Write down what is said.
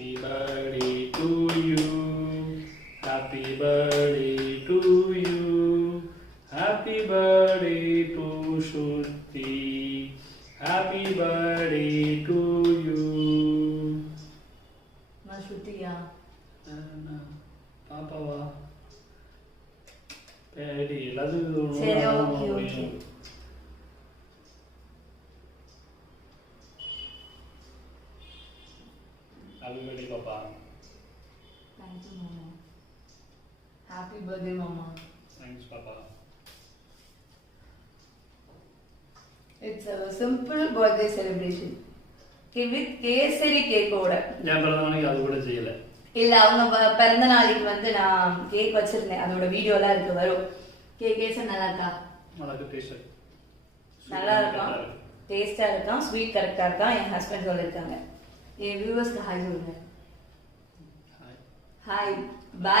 Happy birthday to you. Happy birthday to you. Happy birthday to Shruti. Happy birthday to you. நான் ஸ்ருதியா? பாப்பாவா? சரி எல்லாத்துக்கும் சரி okay. Happy birthday Papa. Thank you Mama. Happy birthday Mama. Thanks Papa. It's a simple birthday celebration. With kesari கேக்கோட. நான் பிறந்த நாளைக்கு அது கூட செய்யல. இல்ல அவங்க பிறந்த நாளைக்கு வந்து நான் கேக் வச்சிருந்தேன். அதோட வீடியோலாம் இருக்கு வரும். கேசரி நல்லா இருக்கா? நல்லா டேஸ்ட். நல்லா இருக்கா? டேஸ்டா இருக்கா? ஸ்வீட் கரெக்ட்டா இருக்கா? என் ஹஸ்பண்ட் சொல்லிருக்காங்க. என் வியூவர்ஸ்க்கு ஹாய் சொல்லுங்க. ஹாய். ஹாய். பை.